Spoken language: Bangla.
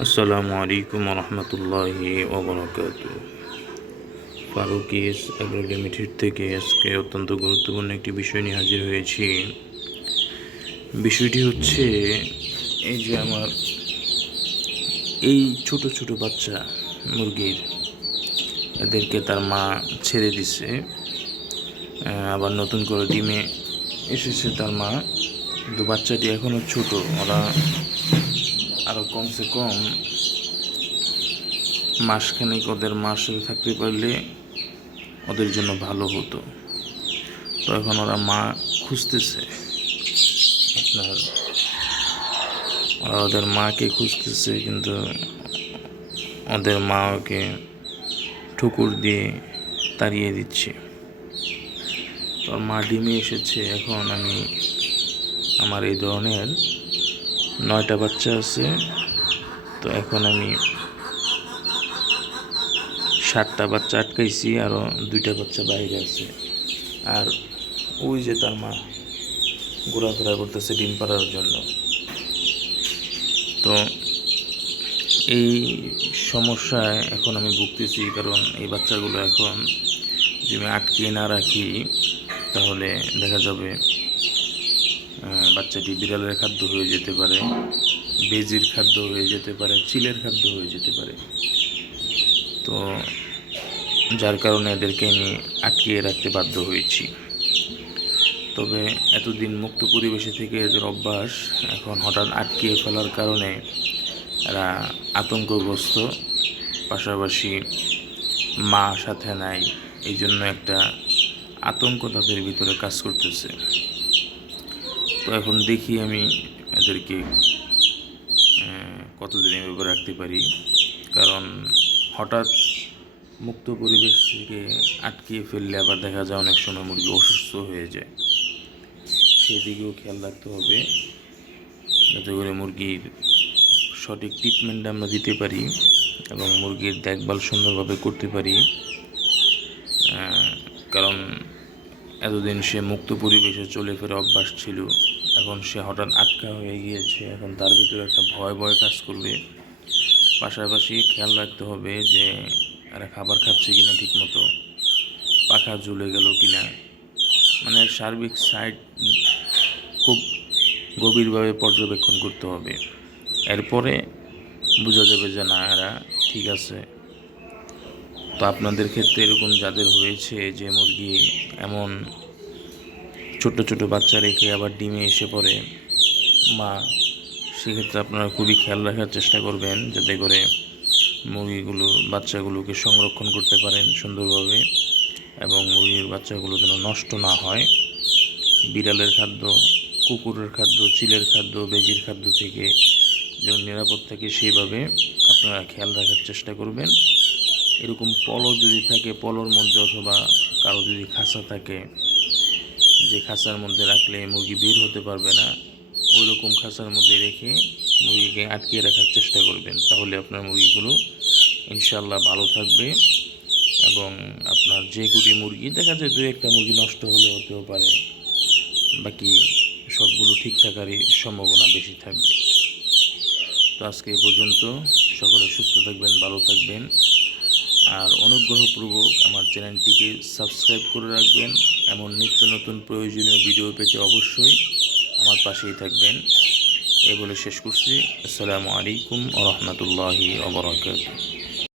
আসসালামু আলাইকুম রহমতুল্লাহি ওবরাকাত। ফারুকিস অ্যাগ্রো লিমিটেড থেকে আজকে অত্যন্ত গুরুত্বপূর্ণ একটি বিষয় নিয়ে হাজির হয়েছি। বিষয়টি হচ্ছে এই যে আমার এই ছোট ছোট বাচ্চা মুরগির, এদেরকে তার মা ছেড়ে দিছে আবার নতুন করে ডিমে এসেছে তার মা। কিন্তু বাচ্চাটি এখনও ছোট, ওরা আরও কমসে কম মাসখানেক ওদের মার সাথে থাকতে পারলে ওদের জন্য ভালো হতো। তো এখন ওরা মা খুঁজতেছে আপনার, ওরা ওদের মাকে খুঁজতেছে কিন্তু ওদের মা ওকে ঠুকুর দিয়ে তাড়িয়ে দিচ্ছে। তোর মা ডিমে এসেছে, এখন আমি আমার এই ধরনের নয়টা বাচ্চা আছে। তো এখন আমি ষাটটা বাচ্চা আটকাইছি আরও দুইটা বাচ্চা বাইরে আছে। আর ওই যে তার মা ঘোরাফেরা করতেছে ডিম পাড়ার জন্য। তো এই সমস্যায় এখন আমি ভুগতেছি, কারণ এই বাচ্চাগুলো এখন যদি আমি আটকে না রাখি, তাহলে দেখা যাবে বাচ্চাটি বিড়ালের খাদ্য হয়ে যেতে পারে, বেজির খাদ্য হয়ে যেতে পারে, চিলের খাদ্য হয়ে যেতে পারে। তো যার কারণে এদেরকে আমি আটকিয়ে রাখতে বাধ্য হয়েছি। তবে এতদিন মুক্ত পরিবেশে থেকে এদের অভ্যাস এখন হঠাৎ আটকিয়ে ফেলার কারণে এরা আতঙ্কগ্রস্ত। পাশাপাশি মা সাথে নাই এই জন্য একটা আতঙ্ক তাদের ভিতরে কাজ করতেছে। তো এখন দেখি আমি এদেরকে কতদিন এভাবে রাখতে পারি। কারণ হঠাৎ মুক্ত পরিবেশ থেকে আটকিয়ে ফেললে আবার দেখা যায় অনেক সময় মুরগি অসুস্থ হয়ে যায়। সেদিকেও খেয়াল রাখতে হবে। যাতে করে মুরগির সঠিক ট্রিটমেন্ট আমরা দিতে পারি এবং মুরগির দেখভাল সুন্দরভাবে করতে পারি। কারণ এতদিন সে মুক্ত পরিবেশে চলে ফেরা অভ্যাস ছিল। এখন সে হঠাৎ আটকা হয়ে গিয়েছে। এখন তার ভিতরে একটা ভয় ভয় কাজ করবে। পাশাপাশি খেয়াল রাখতে হবে যে এরা খাবার খাচ্ছে কিনা ঠিক মতো পাখা ঝুলে গেল কিনা। মানে সার্বিক সাইড খুব গভীরভাবে পর্যবেক্ষণ করতে হবে। এরপরে বোঝা যাবে যে না, এরা ঠিক আছে। তো আপনাদের ক্ষেত্রে এরকম যাদের হয়েছে যে মুরগি এমন ছোট ছোট বাচ্চা রেখে আবার ডিমে এসে পড়ে, মা, সেক্ষেত্রে আপনারা খুবই খেয়াল রাখার চেষ্টা করবেন যাতে করে মুরগিগুলো, বাচ্চাগুলোকে সংরক্ষণ করতে পারেন সুন্দরভাবে এবং মুরগির বাচ্চাগুলো যেন নষ্ট না হয়। বিড়ালের খাদ্য, কুকুরের খাদ্য, চিলের খাদ্য, বেজির খাদ্য থেকে যেন নিরাপদ থাকে সেইভাবে আপনারা খেয়াল রাখার চেষ্টা করবেন। এরকম পলো যদি থাকে, পলোর মধ্যে অথবা কারও যদি খাঁচা থাকে, যে খাঁচার মধ্যে রাখলে মুরগি বের হতে পারবে না ওই রকম খাঁচার মধ্যে রেখে মুরগিকে আটকিয়ে রাখার চেষ্টা করবেন। তাহলে আপনার মুরগিগুলো ইনশাল্লাহ ভালো থাকবে এবং আপনার যে কুটি মুরগি, দেখা যায় দু একটা মুরগি নষ্ট হলে হতেও পারে, বাকি সবগুলো ঠিক থাকারই সম্ভাবনা বেশি থাকবে। তো আজকে এ পর্যন্ত সকলে সুস্থ থাকবেন, ভালো থাকবেন। আর অনুগ্রহপূর্বক আমার চ্যানেলটিকে সাবস্ক্রাইব করে রাখবেন। এমন নিত্য নতুন প্রয়োজনীয় ভিডিও পেতে অবশ্যই আমার পাশেই থাকবেন। এ বলে শেষ করছি। আসসালামু আলাইকুম রহমতুল্লাহি রহমতুল্লাহি